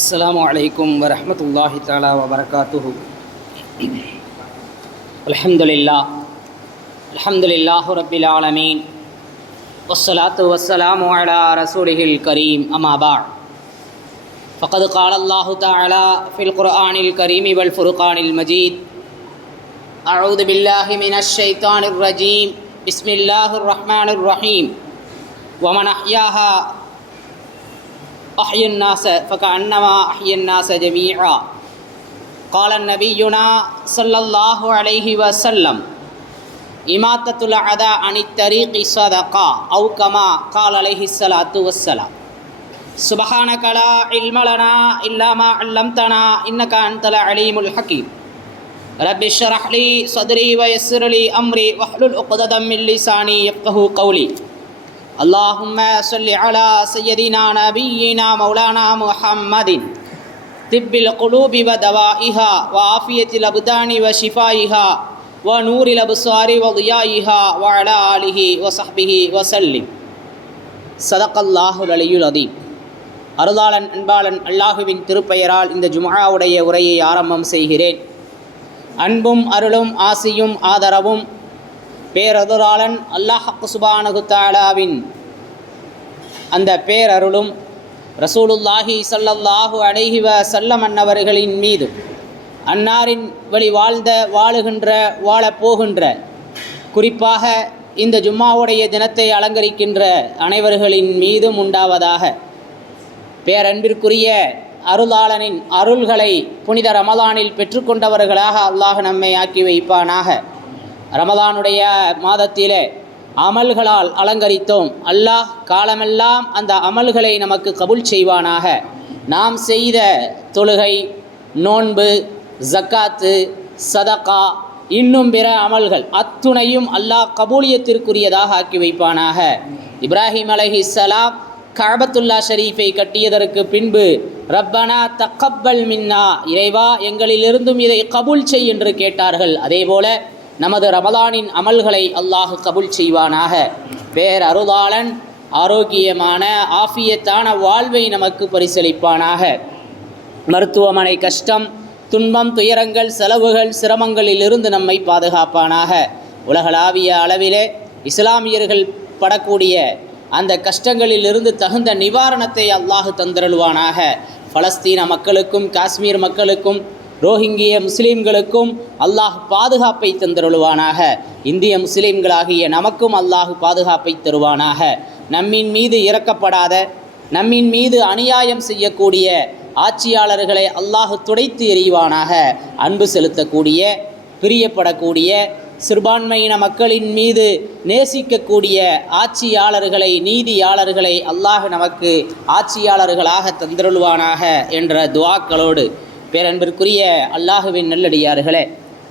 அஸ்ஸலாமு அலைக்கும் வரஹ்மத்துல்லாஹி தஆலா வபரகாத்துஹு. அல்ஹம்துலில்லாஹி ரப்பில் ஆலமீன் வஸ்ஸலாத்து வஸ்ஸலாமு அலா ரசூலிஹில் கரீம். அம்மா பஅத். ஃபகத் கால அல்லாஹு தஆலா ஃபில் குர்ஆனில் கரீம் வல் ஃபுர்கானில் மஜீத். அஊது பில்லாஹி மினஷ் ஷைத்தானிர் ரஜீம். பிஸ்மில்லாஹிர் ரஹ்மானிர் ரஹீம். வமன் அஹ்யாஹா أحيا الناس فكأنما أحيا الناس جميعا. قال نبينا صلى الله عليه وسلم إماتة الأذى عن الطريق صدقة أو كما قال عليه الصلاة والسلام. سبحانك لا علم لنا إلا ما علمتنا إنك أنت العليم الحكيم. رب اشرح لي صدري ويسر لي أمري واحلل عقدة من لساني يفقهوا قولي. اللهم صل على سيدنا نبينا مولانا محمد طب القلوب ودوائها وعافية الأبدان وشفائها ونور الأبصار وضيائها وعلى آله وصحبه وسلم. صدق الله العلي العظيم. அருளாளன் அன்பாளன் அல்லாஹுவின் திருப்பெயரால் இந்த ஜும்ஆவுடைய உரையை ஆரம்பம் செய்கிறேன். அன்பும் அருளும் ஆசியும் ஆதரவும் பேரருளாளன் அல்லாஹ் சுப்ஹானஹு தஆலாவின் அந்த பேரருளும் ரசூலுல்லாஹி ஸல்லல்லாஹு அலைஹி வஸல்லம் அன்னவர்களின் மீது அன்னாரின் வழி வாழுகின்ற வாழப்போகின்ற குறிப்பாக இந்த ஜும்மாவுடைய தினத்தை அலங்கரிக்கின்ற அனைவர்களின் மீதும் உண்டாவதாக. பேரன்பிற்குரிய அருளாளனின் அருள்களை புனித ரமலானில் பெற்றுக்கொண்டவர்களாக அல்லாஹ் நம்மை ஆக்கி வைப்பானாக. ரமலானுடைய மாதத்திலே அமல்களால் அலங்கரித்தோம். அல்லாஹ் காலமெல்லாம் அந்த அமல்களை நமக்கு கபூல் செய்வானாக. நாம் செய்த தொழுகை, நோன்பு, ஜக்காத்து, சதகா, இன்னும் பிற அமல்கள் அத்துணையும் அல்லாஹ் கபூலியத்திற்குரியதாக ஆக்கி வைப்பானாக. இப்ராஹிம் அலைஹிஸ்ஸலாம் கஅபத்துல்லா ஷரீஃபை கட்டியதற்கு பின்பு ரப்பனா தக்கப்பல் மின்னா, இறைவா எங்களிலிருந்தும் இதை கபூல் செய் என்று கேட்டார்கள். அதேபோல நமது ரமலானின் அமல்களை அல்லாஹ் கபூல் செய்வானாக. பேரருளாளன் ஆரோக்கியமான ஆஃபியத்தான வாழ்வை நமக்கு பரிசளிப்பானாக. மருத்துவமனை கஷ்டம், துன்பம், துயரங்கள், செலவுகள், சிரமங்களிலிருந்து நம்மை பாதுகாப்பானாக. உலகளாவிய அளவிலே இஸ்லாமியர்கள் படக்கூடிய அந்த கஷ்டங்களிலிருந்து தகுந்த நிவாரணத்தை அல்லாஹ் தந்தருள்வானாக. பலஸ்தீன மக்களுக்கும் காஷ்மீர் மக்களுக்கும் ரோஹிங்கிய முஸ்லீம்களுக்கும் அல்லாஹ் பாதுகாப்பை தந்தருள்வானாக. இந்திய முஸ்லீம்களாகிய நமக்கும் அல்லாஹ் பாதுகாப்பை தருவானாக. நம்மின் மீது இரக்கப்படாத, நம்மின் மீது அநியாயம் செய்யக்கூடிய ஆட்சியாளர்களை அல்லாஹ் துடைத்து எறிவானாக. அன்பு செலுத்தக்கூடிய, பிரியப்படக்கூடிய, சிறுபான்மையின மக்களின் மீது நேசிக்கக்கூடிய ஆட்சியாளர்களை, நீதியாளர்களை அல்லாஹ் நமக்கு ஆட்சியாளர்களாக தந்தருள்வானாக என்ற துஆக்களோடு, பேரன்பிற்குரிய அல்லாஹுவின் நல்லடியார்களே,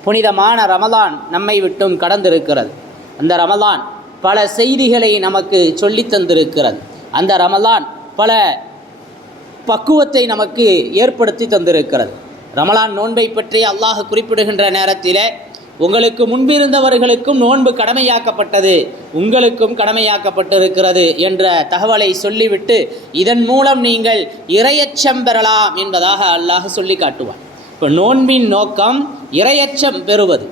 புனிதமான ரமலான் நம்மை விட்டும் கடந்திருக்கிறது. அந்த ரமலான் பல செய்திகளை நமக்கு சொல்லி தந்திருக்கிறது. அந்த ரமலான் பல பக்குவத்தை நமக்கு ஏற்படுத்தி தந்திருக்கிறது. ரமலான் நோன்பை பற்றி அல்லாஹ் குறிப்பிடுகின்ற நேரத்தில், உங்களுக்கு முன்பிருந்தவர்களுக்கும் நோன்பு கடமையாக்கப்பட்டது, உங்களுக்கும் கடமையாக்கப்பட்டிருக்கிறது என்ற தகவலை சொல்லிவிட்டு இதன் மூலம் நீங்கள் இறையச்சம் பெறலாம் என்பதாக அல்லாஹ் சொல்லி காட்டுவான். இப்போ நோன்பின் நோக்கம் இறையச்சம் பெறுவது,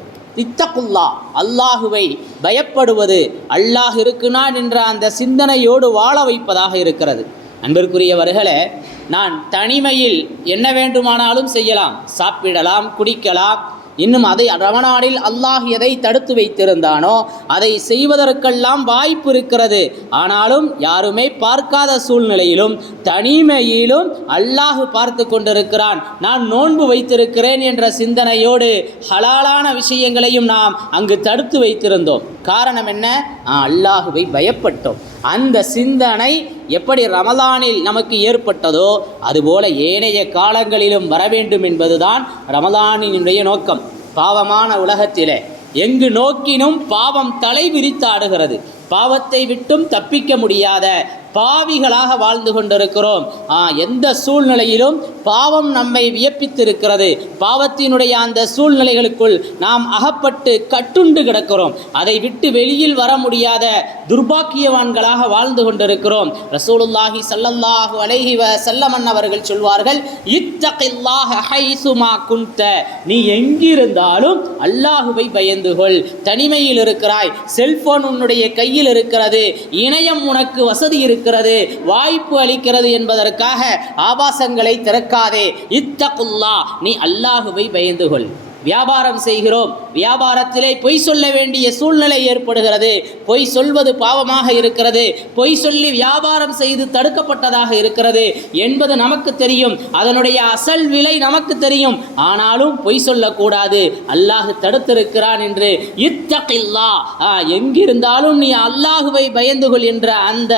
இத்தகுல்லா, அல்லாஹுவை பயப்படுவது, அல்லாஹ் இருக்கிறான் என்ற அந்த சிந்தனையோடு வாழ வைப்பதாக இருக்கிறது. அன்பிற்குரியவர்களே, நான் தனிமையில் என்ன வேண்டுமானாலும் செய்யலாம், சாப்பிடலாம், குடிக்கலாம், இன்னும் அதை ரமலானில் அல்லாஹ் எதை தடுத்து வைத்திருந்தானோ அதை செய்வதற்கெல்லாம் வாய்ப்பு இருக்கிறது. ஆனாலும் யாருமே பார்க்காத சூழ்நிலையிலும் தனிமையிலும் அல்லாஹ் பார்த்து கொண்டிருக்கிறான். நான் நோன்பு வைத்திருக்கிறேன் என்ற சிந்தனையோடு ஹலாலான விஷயங்களையும் நாம் அங்கு தடுத்து வைத்திருந்தோம். காரணம் என்ன? அல்லாஹுவை பயப்பட்டோம். அந்த சிந்தனை எப்படி ரமலானில் நமக்கு ஏற்பட்டதோ அதுபோல ஏனைய காலங்களிலும் வர வேண்டும் என்பதுதான் ரமலானினுடைய நோக்கம். பாவமான உலகத்திலே எங்கு நோக்கினும் பாவம் தலை விரித்தாடுகிறது. பாவத்தை விட்டும் தப்பிக்க முடியாத, பாவிகளாக வாழ்ந்து கொண்டிருக்கிறோம். எந்த சூழ்நிலையிலும் பாவம் நம்மை வியப்பித்திருக்கிறது. பாவத்தினுடைய அந்த சூழ்நிலைகளுக்குள் நாம் அகப்பட்டு கட்டுண்டு கிடக்கிறோம். அதை விட்டு வெளியில் வர முடியாத துர்பாக்கியவான்களாக வாழ்ந்து கொண்டிருக்கிறோம். ரசூலுல்லாஹி ஸல்லல்லாஹு அலைஹி வஸல்லம் அவர்கள் சொல்வார்கள், இத்தகில்லாஹ ஹைசுமா குன்த, நீ எங்கிருந்தாலும் அல்லாஹுவை பயந்து கொள். தனிமையில் இருக்கிறாய், செல்போன் உன்னுடைய கையில் இருக்கிறது, இணையம் உனக்கு வசதி இருக்கிறது, வாய்ப்பு அளிக்கிறது என்பதற்காக ஆபாசங்களை திறக்காதே. இத்தகுல்லா, நீ அல்லாஹுவை பயந்து கொள். வியாபாரம் செய்கிறோம், வியாபாரத்திலே பொய் சொல்ல வேண்டிய சூழ்நிலை ஏற்படுகிறது. பொய் சொல்வது பாவமாக இருக்கிறது. பொய் சொல்லி வியாபாரம் செய்து தடுக்கப்பட்டதாக இருக்கிறது என்பது நமக்கு தெரியும். அதனுடைய அசல் விலை நமக்கு தெரியும். ஆனாலும் பொய் சொல்லக்கூடாது, அல்லாஹ் தடுத்திருக்கிறான் என்று இத்தகில்லா, எங்கிருந்தாலும் நீ அல்லாஹுவை பயந்து கொள் என்ற அந்த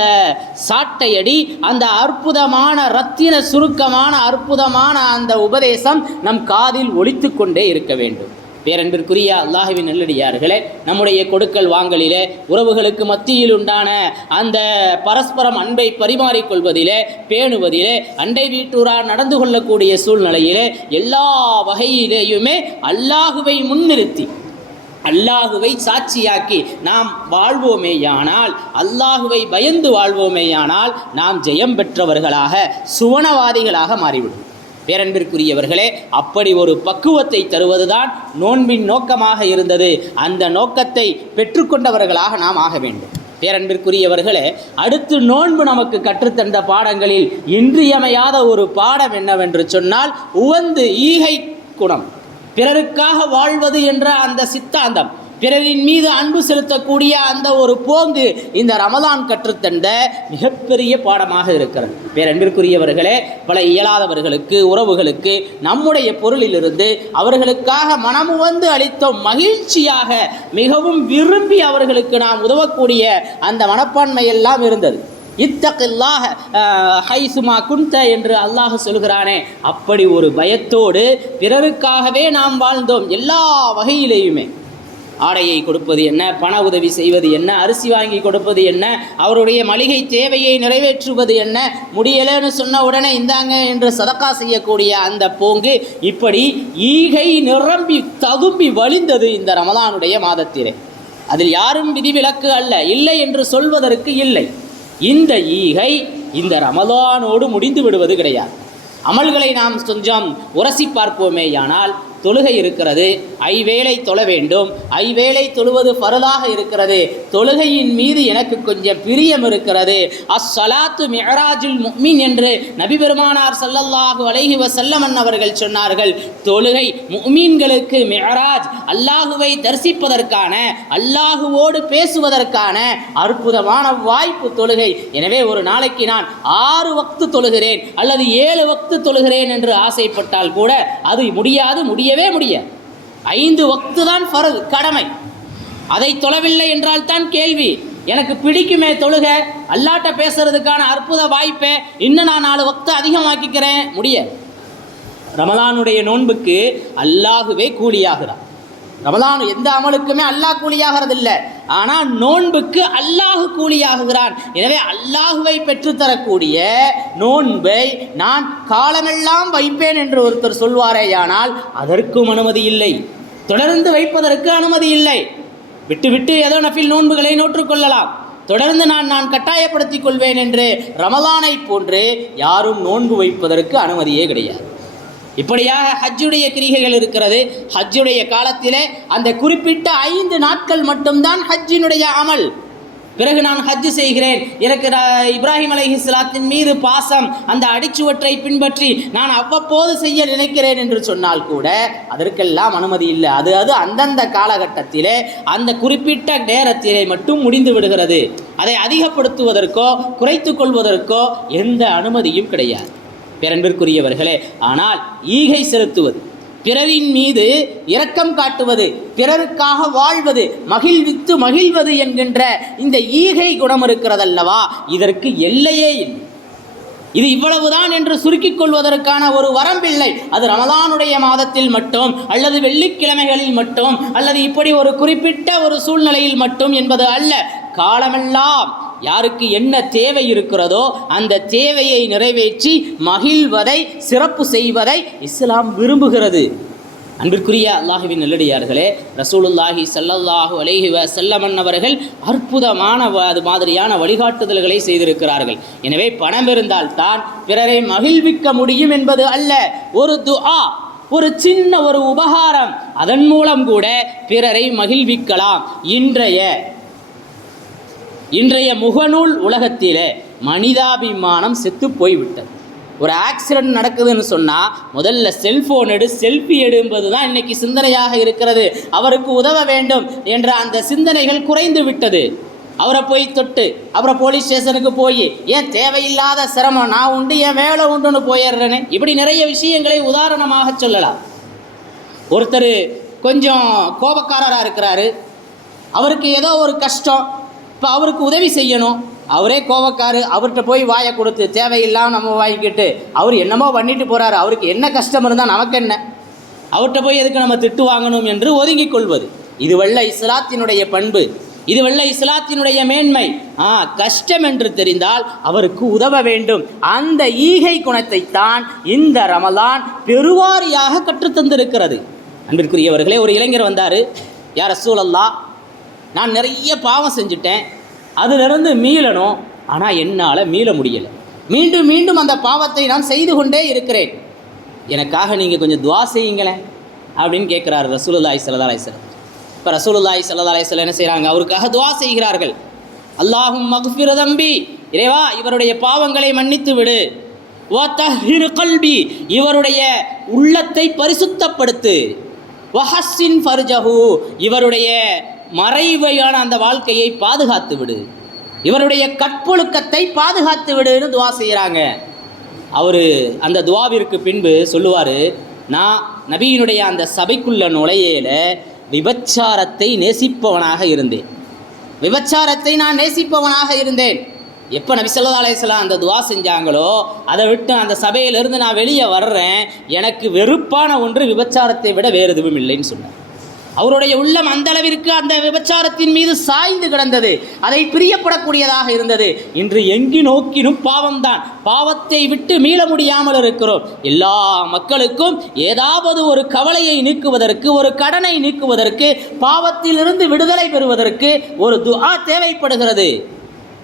சாட்டையடி, அந்த அற்புதமான ரத்தின சுருக்கமான அற்புதமான அந்த உபதேசம் நம் காதில் ஒலித்து கொண்டே இருக்க வேண்டும். பேரன்பிற்குரிய அல்லாஹ்வின் நல்லடியார்களே, நம்முடைய கொடுக்கல் வாங்கலிலே, உறவுகளுக்கு மத்தியில் உண்டான அந்த பரஸ்பரம் அன்பை பரிமாறிக்கொள்வதிலே, பேணுவதிலே, அண்டை வீட்டூரார் நடந்து கொள்ளக்கூடிய சூழ்நிலையிலே எல்லா வகையிலேயுமே அல்லாஹுவை முன்னிறுத்தி, அல்லாஹுவை சாட்சியாக்கி நாம் வாழ்வோமேயானால், அல்லாஹுவை பயந்து வாழ்வோமேயானால் நாம் ஜெயம் பெற்றவர்களாக, சுவனவாதிகளாக மாறிவிடும். பேரன்பிற்குரியவர்களே, அப்படி ஒரு பக்குவத்தை தருவதுதான் நோன்பின் நோக்கமாக இருந்தது. அந்த நோக்கத்தை பெற்றுக்கொண்டவர்களாக நாம் ஆக வேண்டும். பேரன்பிற்குரியவர்களே, அடுத்து நோன்பு நமக்கு கற்றுத்தந்த பாடங்களில் இன்றியமையாத ஒரு பாடம் என்னவென்று சொன்னால், உவந்து ஈகை குணம், பிறருக்காக வாழ்வது என்ற அந்த சித்தாந்தம், பிறரின் மீது அன்பு செலுத்தக்கூடிய அந்த ஒரு போங்கு இந்த ரமலான் கற்றுத்தந்த மிகப்பெரிய பாடமாக இருக்கிறது. பேரன்பிற்குரியவர்களே, பல இயலாதவர்களுக்கு, உறவுகளுக்கு நம்முடைய பொருளிலிருந்து அவர்களுக்காக மனமு வந்து அளித்தோம், மகிழ்ச்சியாக மிகவும் விரும்பி அவர்களுக்கு நாம் உதவக்கூடிய அந்த மனப்பான்மை எல்லாம் இருந்தது. இத்தகில்லாஹ ஹைசுமா குன்த என்று அல்லாஹ் சொல்கிறானே, அப்படி ஒரு பயத்தோடு பிறருக்காகவே நாம் வாழ்ந்தோம். எல்லா வகையிலேயுமே ஆடையை கொடுப்பது என்ன, பண உதவி செய்வது என்ன, அரிசி வாங்கி கொடுப்பது என்ன, அவருடைய மளிகை தேவையை நிறைவேற்றுவது என்ன, முடியலைன்னு சொன்ன உடனே இந்தாங்க என்று சதக்கா செய்யக்கூடிய அந்த போங்கு, இப்படி ஈகை நிரம்பி ததும்பி வழிந்தது இந்த ரமலானுடைய மாதத்திலே. அதில் யாரும் விதிவிலக்கு அல்ல, இல்லை என்று சொல்வதற்கு இல்லை. இந்த ஈகை இந்த ரமலானோடு முடிந்து விடுவது கிடையாது. அமல்களை நாம் கொஞ்சம் உரசி பார்ப்போமேயானால், தொழுகை இருக்கிறது, ஐவேளை தொழ வேண்டும், ஐவேளை தொழுவது ஃபர்லாக இருக்கிறது, தொழுகையின் மீது எனக்கு கொஞ்சம் பிரியம் இருக்கிறது. அஸ்ஸலாத்து மிஅராஜுல் முஃமின் என்று நபி பெருமானார் ஸல்லல்லாஹு அலைஹி வஸல்லம் அவர்கள் சொன்னார்கள். தொழுகை முஃமின்களுக்கு மிஅராஜ், அல்லாஹுவை தரிசிப்பதற்கான, அல்லாஹுவோடு பேசுவதற்கான அற்புதமான வாய்ப்பு தொழுகை. எனவே ஒரு நாளைக்கு நான் 6 வக்து தொழுகிறேன் அல்லது 7 வக்து தொழுகிறேன் என்று ஆசைப்பட்டால் கூட அது முடியவே முடியாது. 5 வக்து தான் ஃபர்ல், கடமை. அதை தொழவில்லை என்றால் தான் கேள்வி. எனக்கு பிடிக்குமே தொழுக, அல்லாட்ட பேசுறதுக்கான அற்புத வாய்ப்பை இன்னும் நான் 4 வக்து அதிகமாக்கிக்கிறேன், முடியாது. ரமலானுடைய நோன்புக்கு அல்லாஹுவே கூலியாகிறார். ரமலான் எந்த அமலுக்குமே அல்லாஹ் கூலியாகிறது இல்லை, ஆனால் நோன்புக்கு அல்லாஹு கூலியாகுகிறான். எனவே அல்லாஹுவை பெற்றுத்தரக்கூடிய நோன்பை நான் காலமெல்லாம் வைப்பேன் என்று ஒருத்தர் சொல்வாரேயானால் அதற்கும் அனுமதி இல்லை, தொடர்ந்து வைப்பதற்கு அனுமதி இல்லை. விட்டு விட்டு ஏதோ நஃபில் நோன்புகளை நோற்றுக்கொள்ளலாம். தொடர்ந்து நான் கட்டாயப்படுத்திக் கொள்வேன் என்று ரமலானை போன்று யாரும் நோன்பு வைப்பதற்கு அனுமதியே கிடையாது. இப்படியாக ஹஜ்ஜுடைய கிரிகைகள் இருக்கிறது. ஹஜ்ஜுடைய காலத்திலே அந்த குறிப்பிட்ட 5 நாட்கள் மட்டும்தான் ஹஜ்ஜினுடைய அமல். பிறகு நான் ஹஜ்ஜு செய்கிறேன், எனக்கு இப்ராஹிம் அலைஹிஸ்ஸலாத்தின் மீது பாசம், அந்த அடிச்சுவற்றை பின்பற்றி நான் அவ்வப்போது செய்ய நினைக்கிறேன் என்று சொன்னால் கூட அதற்கெல்லாம் அனுமதி இல்லை. அது அந்தந்த காலகட்டத்திலே அந்த குறிப்பிட்ட நேரத்திலே மட்டும் முடிந்து விடுகிறது. அதை அதிகப்படுத்துவதற்கோ குறைத்து கொள்வதற்கோ எந்த அனுமதியும் கிடையாது. பேரன்பிற்குரியவர்களே, ஆனால் ஈகை செலுத்துவது, பிறரின் மீது இரக்கம் காட்டுவது, பிறருக்காக வாழ்வது, மகிழ்வித்து மகிழ்வது என்கின்ற இந்த ஈகை குணம் இருக்கிறதல்லவா, இதற்கு எல்லையே இல்லை. இது இவ்வளவுதான் என்று சுருக்கிக் கொள்வதற்கான ஒரு வரம்பில்லை. அது ரமலானுடைய மாதத்தில் மட்டும் அல்லது வெள்ளிக்கிழமைகளில் மட்டும் அல்லது இப்படி ஒரு குறிப்பிட்ட ஒரு சூழ்நிலையில் மட்டும் என்பது அல்ல. காலமெல்லாம் யாருக்கு என்ன தேவை இருக்கிறதோ அந்த தேவையை நிறைவேற்றி மகிழ்வதை, சிறப்பு செய்வதை இஸ்லாம் விரும்புகிறது. அன்பிற்குரிய அல்லாஹுவின் நல்லடியார்களே, ரசூலுல்லாஹி ஸல்லல்லாஹு அலைஹி வஸல்லம் அவர்கள் அற்புதமான அது மாதிரியான வழிகாட்டுதல்களை செய்திருக்கிறார்கள். எனவே பணம் இருந்தால் தான் பிறரை மகிழ்விக்க முடியும் என்பது அல்ல. ஒரு துஆ, ஒரு சின்ன ஒரு உபகாரம், அதன் மூலம் கூட பிறரை மகிழ்விக்கலாம். இன்றைய முகநூல் உலகத்திலே மனிதாபிமானம் செத்து போய்விட்டது. ஒரு ஆக்சிடென்ட் நடக்குதுன்னு சொன்னால் முதல்ல செல்ஃபோன் எடு, செல்ஃபி எடுப்பது தான் இன்றைக்கி சிந்தனையாக இருக்கிறது. அவருக்கு உதவ வேண்டும் என்ற அந்த சிந்தனைகள் குறைந்து விட்டது. அவரை போய் தொட்டு அப்புறம் போலீஸ் ஸ்டேஷனுக்கு போய் ஏன் தேவையில்லாத சிரமம், நான் உண்டு என் வேலை உண்டுன்னு போயிடுறேன்னு, இப்படி நிறைய விஷயங்களை உதாரணமாக சொல்லலாம். ஒருத்தர் கொஞ்சம் கோபக்காரராக இருக்கிறாரு, அவருக்கு ஏதோ ஒரு கஷ்டம், இப்போ அவருக்கு உதவி செய்யணும், அவரே கோபக்காரு, அவர்கிட்ட போய் வாயை கொடுத்து தேவையில்லாமல் நம்ம வாங்கிக்கிட்டு அவர் என்னமோ பண்ணிட்டு போகிறாரு, அவருக்கு என்ன கஷ்டம் இருந்தால் நமக்கு என்ன, அவர்கிட்ட போய் எதுக்கு நம்ம திட்டு வாங்கணும் என்று ஒதுங்கிக் கொள்வது, இது வல்ல இஸ்லாத்தினுடைய பண்பு, இது வல்ல இஸ்லாத்தினுடைய மேன்மை. கஷ்டம் என்று தெரிந்தால் அவருக்கு உதவ வேண்டும். அந்த ஈகை குணத்தை தான் இந்த ரமலான் பெருவாரியாக கற்றுத்தந்திருக்கிறது. அன்பிற்குரியவர்களே, ஒரு இளைஞர் வந்தார், யா ரசூலல்லாஹ், நான் நிறைய பாவம் செஞ்சுட்டேன், அதிலிருந்து மீளணும், ஆனால் என்னால் மீள முடியலை, மீண்டும் மீண்டும் அந்த பாவத்தை நான் செய்து கொண்டே இருக்கிறேன், எனக்காக நீங்கள் கொஞ்சம் துஆ செய்யுங்களேன் அப்படின்னு கேட்குறாரு ரசூலுல்லாஹி ஸல்லல்லாஹு அலைஹி வஸல்லம். இப்போ ரசூலுல்லாஹி ஸல்லல்லாஹு அலைஹி வஸல்லம் என்ன செய்கிறாங்க, அவருக்காக துஆ செய்கிறார்கள். அல்லாஹும் மக்ஃபிர் தம்பி, இறைவா இவருடைய பாவங்களை மன்னித்து விடு, வ தஹ்ஹிர் கல்பி, இவருடைய உள்ளத்தை பரிசுத்தப்படுத்து, வஹஸ்ஸின் ஃபர்ஜஹு, இவருடைய மறைவையான அந்த வாழ்க்கையை பாதுகாத்து விடு, இவருடைய கற்பொழுக்கத்தை பாதுகாத்து விடுன்னு துவா செய்கிறாங்க. அவர் அந்த துவாவிற்கு பின்பு சொல்லுவார், நான் நபியினுடைய அந்த சபைக்குள்ள நுழையில விபச்சாரத்தை நேசிப்பவனாக இருந்தேன், விபச்சாரத்தை நான் நேசிப்பவனாக இருந்தேன். எப்போ நபி ஸல்லல்லாஹு அலைஹி வஸல்லம் அந்த துவா செஞ்சாங்களோ அதை விட்டு அந்த சபையிலிருந்து நான் வெளியே வர்றேன், எனக்கு வெறுப்பான ஒன்று விபச்சாரத்தை விட வேறு எதுவும் இல்லைன்னு சொன்னார். அவருடைய உள்ளம் அந்த அளவிற்கு அந்த விபச்சாரத்தின் மீது சாய்ந்து கிடந்தது, அதை பிரியப்படக்கூடியதாக இருந்தது. இன்று எங்கி நோக்கினும் பாவம்தான், பாவத்தை விட்டு மீள முடியாமல் இருக்கிறோம். எல்லா மக்களுக்கும் ஏதாவது ஒரு கவலையை நீக்குவதற்கு, ஒரு கடனை நீக்குவதற்கு, பாவத்திலிருந்து விடுதலை பெறுவதற்கு ஒரு துஆ தேவைப்படுகிறது.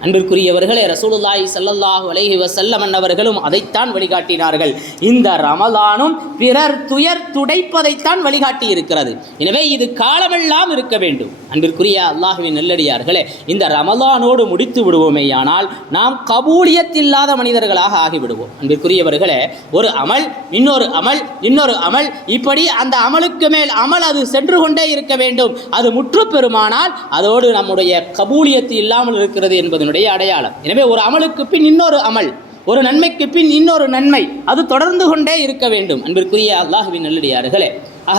அன்பிற்குரியவர்களே, ரசூலுல்லாஹி ஸல்லல்லாஹு அலைஹி வஸல்லம் அவர்களும் அதைத்தான் வழிகாட்டினார்கள். இந்த ரமலானும் பிறர் துயர் துடைப்பதைத்தான் வழிகாட்டி இருக்கிறது. எனவே இது காலமெல்லாம் இருக்க வேண்டும். அன்பிற்குரிய அல்லாஹ்வின் நல்லடியார்களே, இந்த ரமலானோடு முடித்து விடுவோமேயானால் நாம் கபூலியத் இல்லாத மனிதர்களாக ஆகிவிடுவோம். அன்பிற்குரியவர்களே, ஒரு அமல் இன்னொரு அமல் இன்னொரு அமல், இப்படி அந்த அமலுக்கு மேல் அமல் அது சென்று கொண்டே இருக்க வேண்டும். அது முற்று பெறுமானால் அதோடு நம்முடைய கபூலியத்து இல்லாமல் இருக்கிறது என்பது அடையாளம். எனவே ஒரு அமலுக்கு பின் இன்னொரு அமல், ஒரு நன்மைக்கு பின் இன்னொரு நன்மை, அது தொடர்ந்து கொண்டே இருக்க வேண்டும். அன்பிற்குரிய அல்லாஹ்வின் நல்லடியார்களே,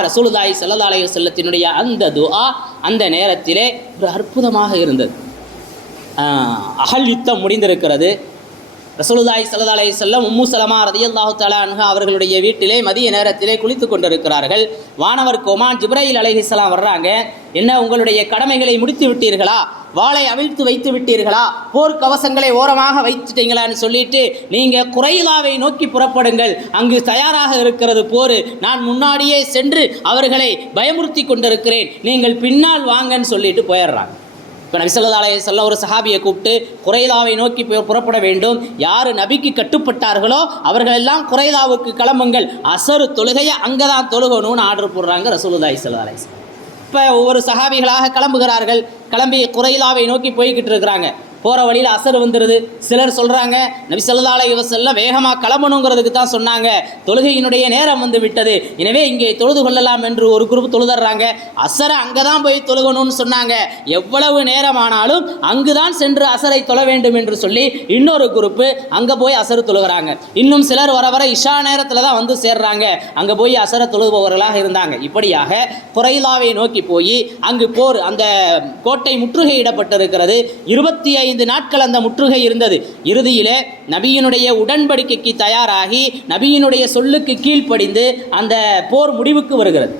ரசூலுல்லாஹி ஸல்லல்லாஹு அலைஹி வஸல்லத்தினுடைய அந்த துஆ அந்த நேரத்திலே ஒரு அற்புதமாக இருந்தது. அஹல் யுத்தம் முடிந்திருக்கிறது. ரசூலுல்லாஹி ஸல்லல்லாஹு அலைஹி வஸல்லம் உம்மு சலமா ரலியல்லாஹு தஆலா அன்ஹா அவர்களுடைய வீட்டிலே மதிய நேரத்திலே குளித்து கொண்டிருக்கிறார்கள். வானவர் கோமான் ஜிப்ரைல் அலைஹிஸ்ஸலாம் வர்றாங்க. என்ன, உங்களுடைய கடமைகளை முடித்து விட்டீர்களா, வாளை அவிழ்த்து வைத்து விட்டீர்களா, போர் கவசங்களை ஓரமாக வைத்துட்டீங்களான்னு சொல்லிட்டு நீங்கள் குறைலாவை நோக்கி புறப்படுங்கள், அங்கு தயாராக இருக்கிறது போர், நான் முன்னாடியே சென்று அவர்களை பயமுறுத்தி கொண்டிருக்கிறேன், நீங்கள் பின்னால் வாங்கன்னு சொல்லிட்டு போயிடுறாங்க. இப்போ நபி ஸல்லல்லாஹு அலைஹி வஸல்லம் ஒரு சஹாபியை கூப்பிட்டு குறைலாவை நோக்கி புறப்பட வேண்டும், யார் நபிக்கு கட்டுப்பட்டார்களோ அவர்களெல்லாம் குறைலாவுக்கு கிளம்புங்கள், அசரு தொழுகையை அங்கே தான் தொழுகணும்னு ஆர்டர் போடுறாங்க ரசூலுல்லாஹி ஸல்லல்லாஹு அலைஹி வஸல்லம். இப்போ ஒவ்வொரு சஹாபிகளாக கிளம்புகிறார்கள், கிளம்பி குறைலாவை நோக்கி போய்கிட்டு இருக்கிறாங்க. போகிற வழியில் அசர் வந்துடுது. சிலர் சொல்கிறாங்க, நபி ஸல்லல்லாஹு அலைஹி வஸல்லம் வேகமாக கிளம்பணுங்கிறதுக்கு தான் சொன்னாங்க, தொழுகையினுடைய நேரம் வந்து விட்டது, எனவே இங்கே தொழுது கொள்ளலாம் என்று ஒரு குரூப் தொழுதுறாங்க. அசரை அங்கே தான் போய் தொழுகணும்னு சொன்னாங்க, எவ்வளவு நேரமானாலும் அங்கு தான் சென்று அசரை தொழ வேண்டும் என்று சொல்லி இன்னொரு குரூப்பு அங்கே போய் அசரு தொழுகிறாங்க. இன்னும் சிலர் வர வர இஷா நேரத்தில் தான் வந்து சேர்றாங்க, அங்கே போய் அசரை தொழுபவர்களாக இருந்தாங்க. இப்படியாக குறைலாவை நோக்கி போய் அங்கு போர், அந்த கோட்டை முற்றுகையிடப்பட்டிருக்கிறது. 25 நாட்கள் அந்த முற்றுகை இருந்தது. இறுதியிலே நபியினுடைய உடன்படிக்கைக்கு தயாராகி நபியினுடைய சொல்லுக்கு கீழ்ப்படிந்து அந்த போர் முடிவுக்கு வருகிறது.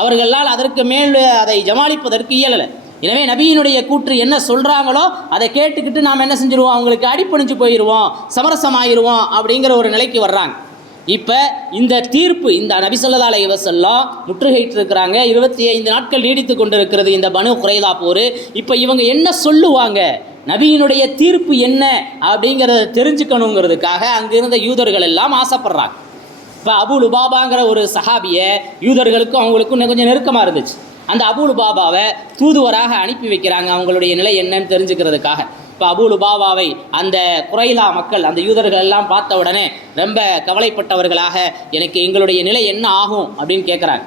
அவர்களால் அதற்கு மேல் அதை ஜமாளிப்பதற்கு இயலலை. எனவே நபியினுடைய கூற்று என்ன சொல்கிறாங்களோ அதை கேட்டுக்கிட்டு நாம் என்ன செஞ்சுருவோம், அவங்களுக்கு அடிப்பணிஞ்சு போயிடுவோம், சமரசமாயிருவோம் அப்படிங்கிற ஒரு நிலைக்கு வர்றாங்க. இப்போ இந்த தீர்ப்பு இந்த நபி ஸல்லல்லாஹு அலைஹி வஸல்லம் முற்றுகையிட்டு இருக்கிறாங்க. 25 நாட்கள் நீடித்து கொண்டிருக்கிறது இந்த பனு குறைலா போர். இப்போ இவங்க என்ன சொல்லுவாங்க, நபியினுடைய தீர்ப்பு என்ன அப்படிங்கிறத தெரிஞ்சுக்கணுங்கிறதுக்காக அங்கிருந்த யூதர்கள் எல்லாம் ஆசைப்படுறாங்க. இப்போ அபூ லுபாபாங்கிற ஒரு சஹாபியை யூதர்களுக்கும் அவங்களுக்கும் கொஞ்சம் நெருக்கமாக இருந்துச்சு. அந்த அபூ லுபாபாவை தூதுவராக அனுப்பி வைக்கிறாங்க அவங்களுடைய நிலை என்னன்னு தெரிஞ்சுக்கிறதுக்காக. இப்போ அபூ லுபாபாவை அந்த குறைலா மக்கள் அந்த யூதர்கள் எல்லாம் பார்த்த உடனே ரொம்ப கவலைப்பட்டவர்களாக, எனக்கு எங்களுடைய நிலை என்ன ஆகும் அப்படின்னு கேட்குறாங்க.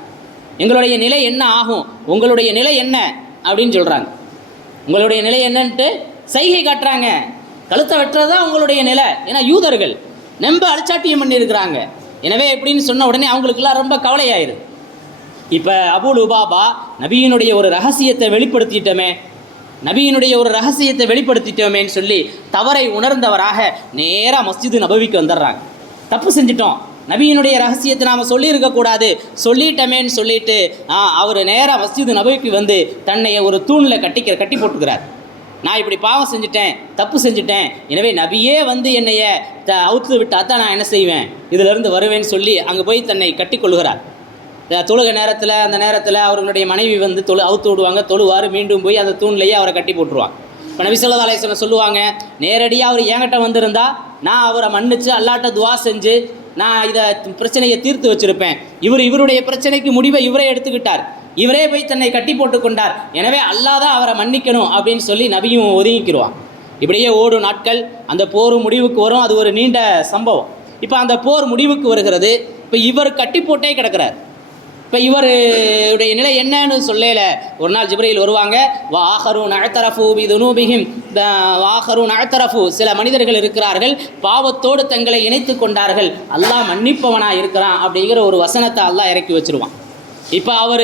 எங்களுடைய நிலை என்ன ஆகும், உங்களுடைய நிலை என்ன அப்படின்னு சொல்கிறாங்க. உங்களுடைய நிலை என்னன்ட்டு சைகை காட்டுறாங்க. கழுத்தை வெட்டுறது தான் உங்களுடைய நிலை. ஏன்னா யூதர்கள் நம்ப அலட்சாட்டியம் பண்ணியிருக்கிறாங்க. எனவே எப்படின்னு சொன்ன உடனே அவங்களுக்கெல்லாம் ரொம்ப கவலையாயிருது. இப்போ அபூ லுபாபா நபியினுடைய ஒரு ரகசியத்தை வெளிப்படுத்திட்டோமேன்னு சொல்லி தவறை உணர்ந்தவராக நேராக மஸ்ஜிது நபவிக்கு வந்துடுறாங்க. தப்பு செஞ்சிட்டோம், நபியினுடைய ரகசியத்தை நாம் சொல்லியிருக்கக்கூடாது, சொல்லிட்டோமேன்னு சொல்லிட்டு அவர் நேராக மஸ்ஜிது நபவிக்கு வந்து தன்னை ஒரு தூணில் கட்டி போட்டுக்கிறார். நான் இப்படி பாவம் செஞ்சுட்டேன், தப்பு செஞ்சுட்டேன், எனவே நபியே வந்து என்னைய அவுத்து விட்டால் தான் நான் என்ன செய்வேன், இதிலிருந்து வருவேன்னு சொல்லி அங்கே போய் தன்னை கட்டி கொள்கிறார். தொழுகை நேரத்தில் அந்த நேரத்தில் அவர்களுடைய மனைவி வந்து அவுத்து விடுவாங்க, தொழுவார், மீண்டும் போய் அந்த தூண்லேயே அவரை கட்டி போட்டுருவாங்க. இப்போ நபி ஸல்லல்லாஹு அலைஹி வஸல்லம் சொல்லுவாங்க, நேரடியாக அவர் என்கிட்ட வந்திருந்தா நான் அவரை மன்னித்து அல்லாஹ்ட்ட துவா செஞ்சு நான் இதை பிரச்சனையை தீர்த்து வச்சுருப்பேன். இவருடைய பிரச்சனைக்கு முடிவை இவரே எடுத்துக்கிட்டார், இவரே போய் தன்னை கட்டி போட்டு கொண்டார், எனவே அல்லாஹ் தான் அவரை மன்னிக்கணும் அப்படின்னு சொல்லி நபியும் ஒதுங்கிக்கிடுவான். இப்படியே ஓடும் நாட்கள், அந்த போர் முடிவுக்கு வரும். அது ஒரு நீண்ட சம்பவம். இப்போ அந்த போர் முடிவுக்கு வருகிறது. இப்போ இவர் கட்டி போட்டே கிடக்கிறார். இப்போ இவருடைய நிலை என்னன்னு சொல்லல. ஒரு நாள் ஜிப்ரீல் வருவாங்க. வாஹரூன் அஅ்தரஃபு பிதுனூபிஹிம், வாஹரூன் அஅ்தரஃபு, சில மனிதர்கள் இருக்கிறார்கள் பாவத்தோடு தங்களை இணைத்து கொண்டார்கள், அல்லாஹ் மன்னிப்பவனாக இருக்கிறான் அப்படிங்கிற ஒரு வசனத்தை அல்லாஹ் இறக்கி வச்சுருவான். இப்போ அவர்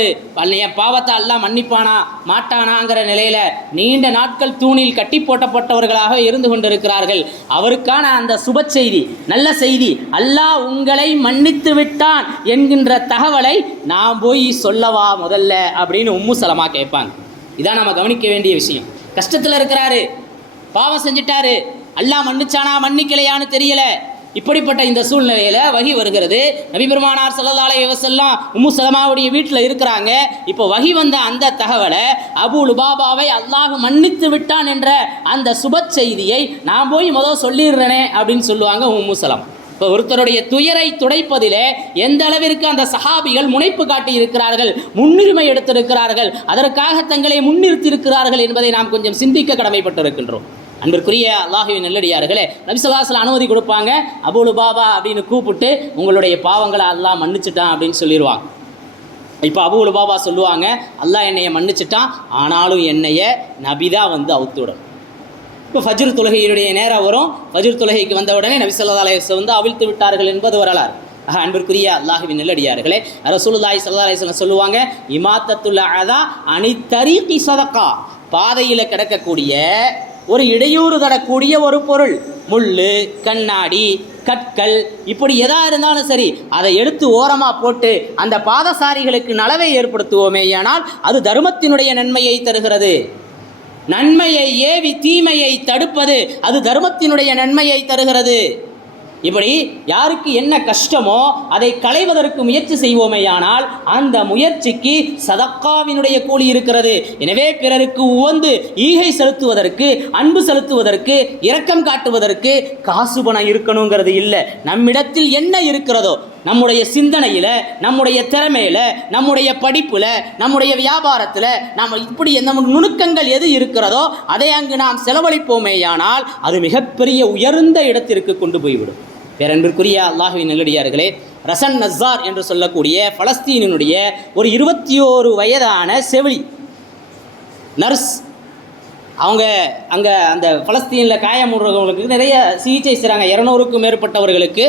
என் பாவத்தை அல்லாஹ் மன்னிப்பானா மாட்டானாங்கிற நிலையில் நீண்ட நாட்கள் தூணில் கட்டி போட்டப்பட்டவர்களாக இருந்து கொண்டிருக்கிறார்கள். அவருக்கான அந்த சுப செய்தி, நல்ல செய்தி, அல்லாஹ் உங்களை மன்னித்து விட்டான் என்கின்ற தகவலை நான் போய் சொல்லவா முதல்ல அப்படின்னு உம்மு சலமா கேட்பாங்க. இதான் நம்ம கவனிக்க வேண்டிய விஷயம். கஷ்டத்தில் இருக்கிறாரு, பாவம் செஞ்சிட்டாரு, அல்லாஹ் மன்னிச்சானா மன்னிக்கலையான்னு தெரியல. இப்படிப்பட்ட இந்த சூழ்நிலையில் வஹி வருகிறது. நபி பெருமானார் ஸல்லல்லாஹு அலைஹி வஸல்லம் உம்மு சலமாவுடைய வீட்டில் இருக்கிறாங்க. இப்போ வஹி வந்த அந்த தகவலை அபூ லுபாபாவை அல்லாஹ் மன்னித்து விட்டான் என்ற அந்த சுப செய்தியை நான் போய் முதல் சொல்லிடுறேனே அப்படின்னு சொல்லுவாங்க உம்மு சலமா. இப்போ ஒருத்தருடைய துயரை துடைப்பதிலே எந்த அளவிற்கு அந்த சஹாபிகள் முனைப்பு காட்டி இருக்கிறார்கள், முன்னுரிமை எடுத்திருக்கிறார்கள், அதற்காக தங்களை முன்னிறுத்தியிருக்கிறார்கள் என்பதை நாம் கொஞ்சம் சிந்திக்க கடமைப்பட்டிருக்கின்றோம். அன்பிற்குரிய அல்லாஹ்வின் நல்லடியார்களே, நபி ஸல்லல்லாஹு அலைஹி வஸல்லம் அனுமதி கொடுப்பாங்க. அபூ லுபாபா அப்படின்னு கூப்பிட்டு உங்களுடைய பாவங்களை அல்லாஹ் மன்னிச்சிட்டான் அப்படின்னு சொல்லிடுவாங்க. இப்போ அபூ லுபாபா சொல்லுவாங்க, அல்லாஹ் என்னைய மன்னிச்சிட்டான், ஆனாலும் என்னைய நபிதான் வந்து அவுத்து விடணும். இப்போ ஃபஜ்ர் தொழுகையுடைய நேரம் வரும். ஃபஜ்ர் தொழுகைக்கு வந்த உடனே நபி ஸல்லல்லாஹு அலைஹி வஸல்லம் வந்து அவிழ்த்து விட்டார்கள் என்பது வரலாறு. அன்பிற்குரிய அல்லாஹ்வின் நல்லடியார்களே, ரசூலுல்லாஹி ஸல்லல்லாஹு அலைஹி வஸல்லம் சொல்லுவாங்க, இமாத்தத்துல் அதா அனி தரீகி ஸதகா, பாதையில் கிடக்கக்கூடிய ஒரு இடையூறு தரக்கூடிய ஒரு பொருள், முள், கண்ணாடி, கற்கள், இப்படி எதா இருந்தாலும் சரி அதை எடுத்து ஓரமாக போட்டு அந்த பாதசாரிகளுக்கு நலவை ஏற்படுத்துவோமே, ஆனால் அது தர்மத்தினுடைய நன்மையை தருகிறது. நன்மையை ஏவி தீமையை தடுப்பது அது தர்மத்தினுடைய நன்மையை தருகிறது. இப்படி யாருக்கு என்ன கஷ்டமோ அதை களைவதற்கு முயற்சி செய்வோமேயானால் அந்த முயற்சிக்கு சதக்காவினுடைய கூலி இருக்கிறது. எனவே பிறருக்கு உவந்து ஈகை செலுத்துவதற்கு, அன்பு செலுத்துவதற்கு, இரக்கம் காட்டுவதற்கு காசு பணம் இருக்கணுங்கிறது இல்லை. நம்மிடத்தில் என்ன இருக்கிறதோ, நம்முடைய சிந்தனையில், நம்முடைய திறமையில், நம்முடைய படிப்பில், நம்முடைய வியாபாரத்தில், நம்ம இப்படி நம்ம நுணுக்கங்கள் எது இருக்கிறதோ அதை அங்கு நாம் செலவழிப்போமேயானால் அது மிகப்பெரிய உயர்ந்த இடத்திற்கு கொண்டு போய்விடும். பேரன்பிற்குரிய அல்லாஹ்வின் நல்லடியார்களே, ரசன் நஸ்ஸார் என்று சொல்லக்கூடிய பலஸ்தீனினுடைய ஒரு 21 வயதான செவிலி நர்ஸ், அவங்க அங்கே அந்த பலஸ்தீனில் காயமுறவங்களுக்கு நிறைய சிகிச்சை செய்கிறாங்க. 200க்கும் மேற்பட்டவர்களுக்கு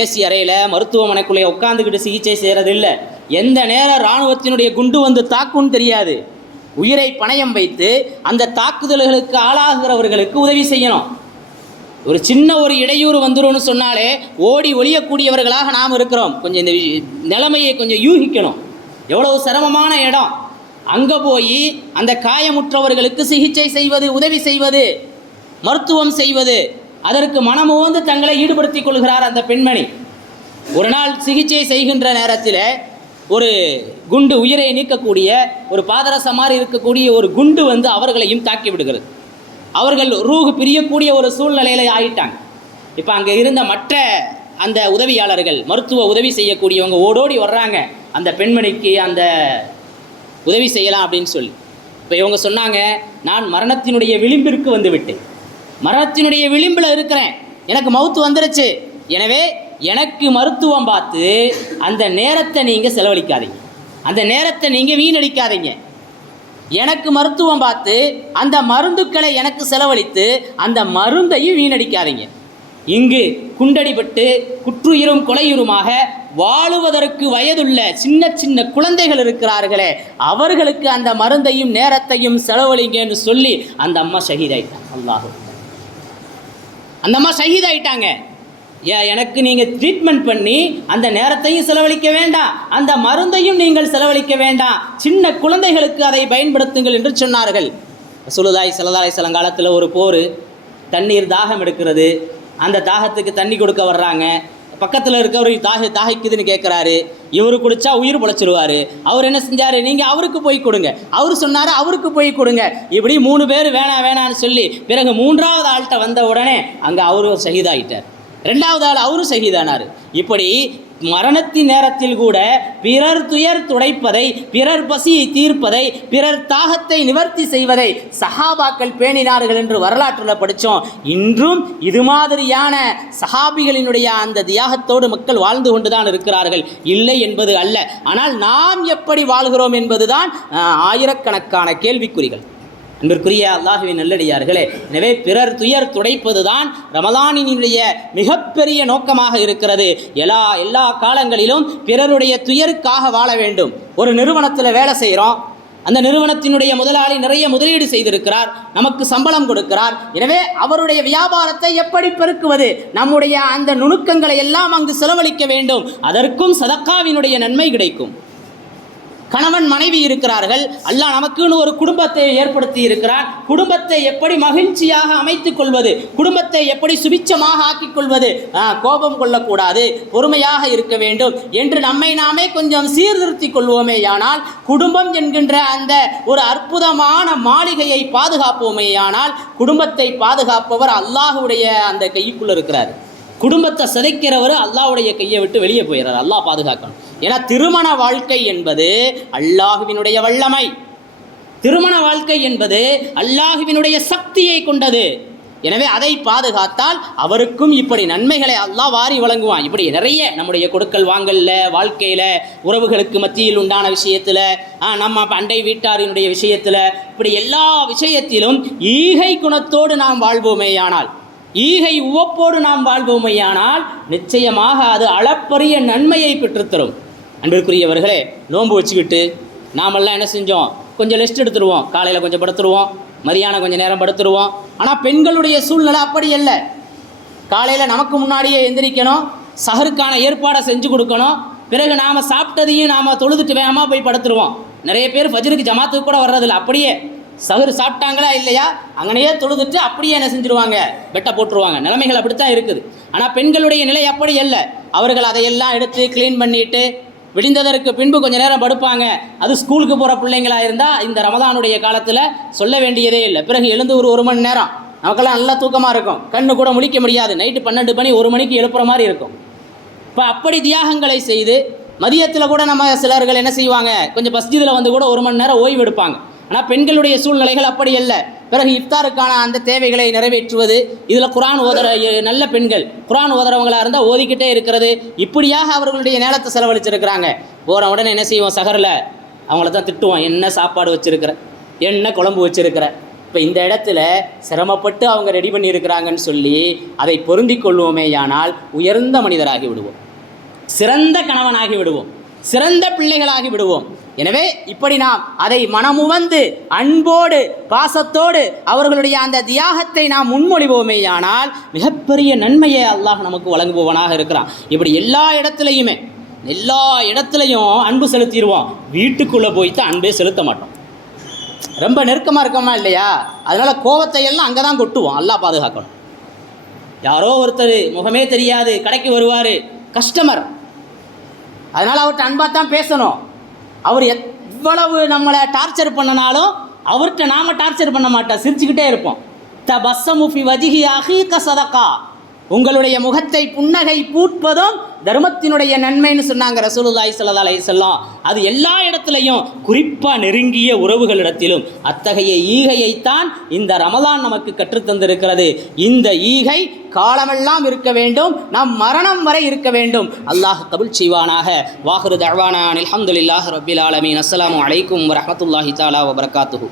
ஏசி அறையில் மருத்துவமனைக்குள்ளே உட்காந்துக்கிட்டு சிகிச்சை செய்கிறது இல்லை. எந்த நேரம் இராணுவத்தினுடைய குண்டு வந்து தாக்குன்னு தெரியாது. உயிரை பணயம் வைத்து அந்த தாக்குதல்களுக்கு ஆளாகிறவர்களுக்கு உதவி செய்யணும். ஒரு சின்ன ஒரு இடையூறு வந்துடும்னு சொன்னாலே ஓடி ஒளியக்கூடியவர்களாக நாம் இருக்கிறோம். கொஞ்சம் இந்த நிலைமையை கொஞ்சம் யூகிக்கணும். எவ்வளவு சிரமமான இடம். அங்கே போய் அந்த காயமுற்றவர்களுக்கு சிகிச்சை செய்வது, உதவி செய்வது, மருத்துவம் செய்வது, அதற்கு மனமுவந்து தங்களை ஈடுபடுத்திக் கொள்கிறார் அந்த பெண்மணி. ஒரு நாள் சிகிச்சை செய்கின்ற நேரத்தில் ஒரு குண்டு, உயிரை நீக்கக்கூடிய ஒரு பாதரசம் மாதிரி இருக்கக்கூடிய ஒரு குண்டு வந்து அவர்களையும் தாக்கி விடுகிறது. அவர்கள் ரூஹு பிரியக்கூடிய ஒரு சூழ்நிலையில் ஆயிட்டாங்க. இப்போ அங்கே இருந்த மற்ற அந்த உதவியாளர்கள், மருத்துவ உதவி செய்யக்கூடியவங்க ஓடோடி வர்றாங்க அந்த பெண்மணிக்கு அந்த உதவி செய்யலாம் அப்படின்னு சொல்லி. இப்போ இவங்க சொன்னாங்க, நான் மரணத்தினுடைய விளிம்பிற்கு வந்து விட்டேன், மரணத்தினுடைய விளிம்பில் இருக்கிறேன், எனக்கு மவுத்து வந்துருச்சு, எனவே எனக்கு மருத்துவம் பார்த்து அந்த நேரத்தை நீங்கள் செலவழிக்காதீங்க, அந்த நேரத்தை நீங்கள் வீணடிக்காதீங்க. எனக்கு மருத்துவம் பார்த்து அந்த மருந்துக்களை எனக்கு செலவழித்து அந்த மருந்தையும் வீணடிக்காதீங்க. இங்கு குண்டடிபட்டு குற்றுயிரும் கொலையுருமாக வாழுவதற்கு வயதுள்ள சின்ன சின்ன குழந்தைகள் இருக்கிறார்களே, அவர்களுக்கு அந்த மருந்தையும் நேரத்தையும் செலவழிங்கன்னு சொல்லி அந்த அம்மா ஷஹீதாயிட்டாங்க. அல்லாஹ், அந்த அம்மா ஷஹீதாயிட்டாங்க. எனக்கு நீங்கள் ட்ரீட்மெண்ட் பண்ணி அந்த நேரத்தையும் செலவழிக்க வேண்டாம், அந்த மருந்தையும் நீங்கள் செலவழிக்க வேண்டாம், சின்ன குழந்தைகளுக்கு அதை பயன்படுத்துங்கள் என்று சொன்னார்கள். ரசூலுல்லாஹி ஸல்லல்லாஹு அலைஹி வஸல்லம் காலத்தில் ஒரு போர், தண்ணீர் தாகம் எடுக்கிறது, அந்த தாகத்துக்கு தண்ணி கொடுக்க வர்றாங்க. பக்கத்தில் இருக்கவர் தாகிக்குதுன்னு கேட்குறாரு. இவரு குடித்தா உயிர் பொழைச்சிருவார். அவர் என்ன செஞ்சார், நீங்கள் அவருக்கு போய் கொடுங்க, அவர் சொன்னார் அவருக்கு போய் கொடுங்க. இப்படி 3 பேர் வேணான்னு சொல்லி பிறகு 3வது ஆள்கிட்ட வந்த உடனே அங்கே அவரும் ஷஹீதாயிட்டார். 2வது ஆள் அவரும் ஷஹீதானார். இப்படி மரணத்தின் நேரத்தில் கூட பிறர் துயர் துடைப்பதை, பிறர் பசியை தீர்ப்பதை, பிறர் தாகத்தை நிவர்த்தி செய்வதை சஹாபாக்கள் பேணினார்கள் என்று வரலாற்றில் படித்தோம். இன்றும் இது மாதிரியான சஹாபிகளினுடைய அந்த தியாகத்தோடு மக்கள் வாழ்ந்து கொண்டுதான் இருக்கிறார்கள், இல்லை என்பது அல்ல. ஆனால் நாம் எப்படி வாழ்கிறோம் என்பதுதான் ஆயிரக்கணக்கான கேள்விக்குறிகள். அன்பிற்குரிய அல்லாஹ்வின் நல்லடியார்களே, எனவே பிறர் துயர் துடைப்பது தான் ரமலானினுடைய மிகப்பெரிய நோக்கமாக இருக்கிறது. எல்லா காலங்களிலும் பிறருடைய துயருக்காக வாழ வேண்டும். ஒரு நிறுவனத்தில் வேலை செய்கிறோம், அந்த நிறுவனத்தினுடைய முதலாளி நிறைய முதலீடு செய்திருக்கிறார், நமக்கு சம்பளம் கொடுக்கிறார். எனவே அவருடைய வியாபாரத்தை எப்படி பெருக்குவது, நம்முடைய அந்த நுணுக்கங்களை எல்லாம் அங்கு செலவழிக்க வேண்டும். அதற்கும் சதக்காவினுடைய நன்மை கிடைக்கும். கணவன் மனைவி இருக்கிறார்கள், அல்லாஹ் நமக்குன்னு ஒரு குடும்பத்தை ஏற்படுத்தி இருக்கிறார். குடும்பத்தை எப்படி மகிழ்ச்சியாக அமைத்துக் கொள்வது, குடும்பத்தை எப்படி சுபிச்சமாக ஆக்கிக் கொள்வது, கோபம் கொள்ளக்கூடாது, பொறுமையாக இருக்க வேண்டும் என்று நம்மை நாமே கொஞ்சம் சீர்திருத்திக் கொள்வோமேயானால், குடும்பம் என்கின்ற அந்த ஒரு அற்புதமான மாளிகையை பாதுகாப்போமேயானால், குடும்பத்தை பாதுகாப்பவர் அல்லாஹ்வுடைய அந்த கைக்குள்ள இருக்கிறார். குடும்பத்தை சிதைக்கிறவர் அல்லாஹ்வுடைய கையை விட்டு வெளியே போயிடுறார். அல்லாஹ் பாதுகாக்கணும். ஏன்னா திருமண வாழ்க்கை என்பது அல்லாஹ்வினுடைய வல்லமை, திருமண வாழ்க்கை என்பது அல்லாஹ்வினுடைய சக்தியை கொண்டது. எனவே அதை பாதுகாத்தால் அவருக்கும் இப்படி நன்மைகளை அல்லாஹ் வாரி வழங்குவான். இப்படி நிறைய நம்முடைய கொடுக்கல் வாங்கல்ல, வாழ்க்கையில், உறவுகளுக்கு மத்தியில் உண்டான விஷயத்தில், நம்ம அண்டை வீட்டாரினுடைய விஷயத்தில், இப்படி எல்லா விஷயத்திலும் ஈகை குணத்தோடு நாம் வாழ்வோமேயானால், ஈகை உவப்போடு நாம் வாழ்வோமையானால் நிச்சயமாக அது அளப்பரிய நன்மையை பெற்றுத்தரும். அன்பிற்குரியவர்களே, நோன்பு வச்சுக்கிட்டு நாமெல்லாம் என்ன செஞ்சோம், கொஞ்சம் ரெஸ்ட் எடுத்துருவோம், காலையில் கொஞ்சம் படுத்துருவோம், மதியானம் கொஞ்சம் நேரம் படுத்துருவோம். ஆனால் பெண்களுடைய சூழ்நிலை அப்படி இல்லை. காலையில் நமக்கு முன்னாடியே எந்திரிக்கணும், சஹருக்கான ஏற்பாடை செஞ்சு கொடுக்கணும், பிறகு நாம் சாப்பிட்டதையும் நாம் தொழுதுட்டு வேகமாக போய் படுத்துருவோம். நிறைய பேர் ஃபஜ்ருக்கு ஜமாத்துக்கு கூட வர்றதில்லை, அப்படியே சஹர் சாப்பிட்டாங்களா இல்லையா அங்கனையே தொழுதுட்டு அப்படியே என்ன செஞ்சுருவாங்க, பெட்டை போட்டுருவாங்க. நிலைமைகள் அப்படித்தான் இருக்குது. ஆனால் பெண்களுடைய நிலை அப்படி இல்லை. அவர்கள் அதையெல்லாம் எடுத்து க்ளீன் பண்ணிவிட்டு விடிந்ததற்கு பின்பு கொஞ்சம் நேரம் படுப்பாங்க. அது ஸ்கூலுக்கு போகிற பிள்ளைங்களாக இருந்தால் இந்த ரமதானுடைய காலத்தில் சொல்ல வேண்டியதே இல்லை. பிறகு எழுந்து ஒரு மணி நேரம் நமக்கெல்லாம் நல்லா தூக்கமாக இருக்கும், கண்ணு கூட முழிக்க முடியாது, நைட்டு 12 மணி 1 மணிக்கு எழுப்புற மாதிரி இருக்கும். இப்போ அப்படி தியாகங்களை செய்து மதியத்தில் கூட நம்ம சிலர்கள் என்ன செய்வாங்க, கொஞ்சம் மஸ்ஜிதில் வந்து கூட 1 மணி நேரம் ஓய்வு எடுப்பாங்க. ஆனால் பெண்களுடைய சூழ்நிலைகள் அப்படி அல்ல. பிறகு இஃப்தாருக்கான அந்த தேவைகளை நிறைவேற்றுவது, இதில் குர்ஆன் ஓதுற நல்ல பெண்கள், குர்ஆன் ஓதுறவங்களாக இருந்தால் ஓதிக்கிட்டே இருக்கிறது, இப்படியாக அவர்களுடைய நேரத்தை செலவழிச்சிருக்கிறாங்க. போகிற உடனே என்ன செய்வோம், சஹரில் அவங்கள தான் திட்டுவோம், என்ன சாப்பாடு வச்சுருக்கிற, என்ன குழம்பு வச்சுருக்கிற. இப்போ இந்த இடத்துல சிரமப்பட்டு அவங்க ரெடி பண்ணியிருக்கிறாங்கன்னு சொல்லி அதை பொருந்தி கொள்வோமேயானால் உயர்ந்த மனிதராகி விடுவோம், சிறந்த கணவனாகி விடுவோம், சிறந்த பிள்ளைகளாகி விடுவோம். எனவே இப்படி நாம் அதை மனமுவந்து அன்போடு பாசத்தோடு அவர்களுடைய அந்த தியாகத்தை நாம் முன்மொழிவோமேயானால் மிகப்பெரிய நன்மையை அல்லாஹ் நமக்கு வழங்குபவனாக இருக்கிறான். இப்படி எல்லா இடத்துலையும் அன்பு செலுத்திடுவோம், வீட்டுக்குள்ளே போய்த்து அன்பே செலுத்த மாட்டோம். ரொம்ப நெருக்கமாக இருக்கோமா இல்லையா, அதனால் கோபத்தை எல்லாம் அங்கே தான் கொட்டுவோம். அல்லாஹ் பாதுகாக்கணும். யாரோ ஒருத்தர் முகமே தெரியாது கடைக்கு வருவார், கஸ்டமர், அதனால் அவர்கிட்ட அன்பாக தான் பேசணும். அவர் எவ்வளவு நம்மளை டார்ச்சர் பண்ணினாலும் அவர்கிட்ட நாம் டார்ச்சர் பண்ண மாட்டோம், சிரிச்சுக்கிட்டே இருப்போம். தபஸ்ஸமு ஃபி வஜ்ஹி அஹீக ஸதகா, உங்களுடைய முகத்தை புன்னகை பூட்பதும் தர்மத்தினுடைய நன்மைன்னு சொன்னாங்க ரசூலுல்லாஹி ஸல்லல்லாஹு அலைஹி வஸல்லம். அது எல்லா இடத்துலையும், குறிப்பாக நெருங்கிய உறவுகளிடத்திலும். அத்தகைய ஈகையைத்தான் இந்த ரமலான் நமக்கு கற்றுத்தந்திருக்கிறது. இந்த ஈகை காலமெல்லாம் இருக்க வேண்டும், நம் மரணம் வரை இருக்க வேண்டும். அல்லாஹ் கபூல் செய்வானாக. வாஹிரு தஅவானா அல்ஹம்துலில்லாஹி ரப்பில் ஆலமீன். அஸ்ஸலாமு அலைக்கும் வரஹ்மத்துல்லாஹி தஆலா வபரகாத்துஹு.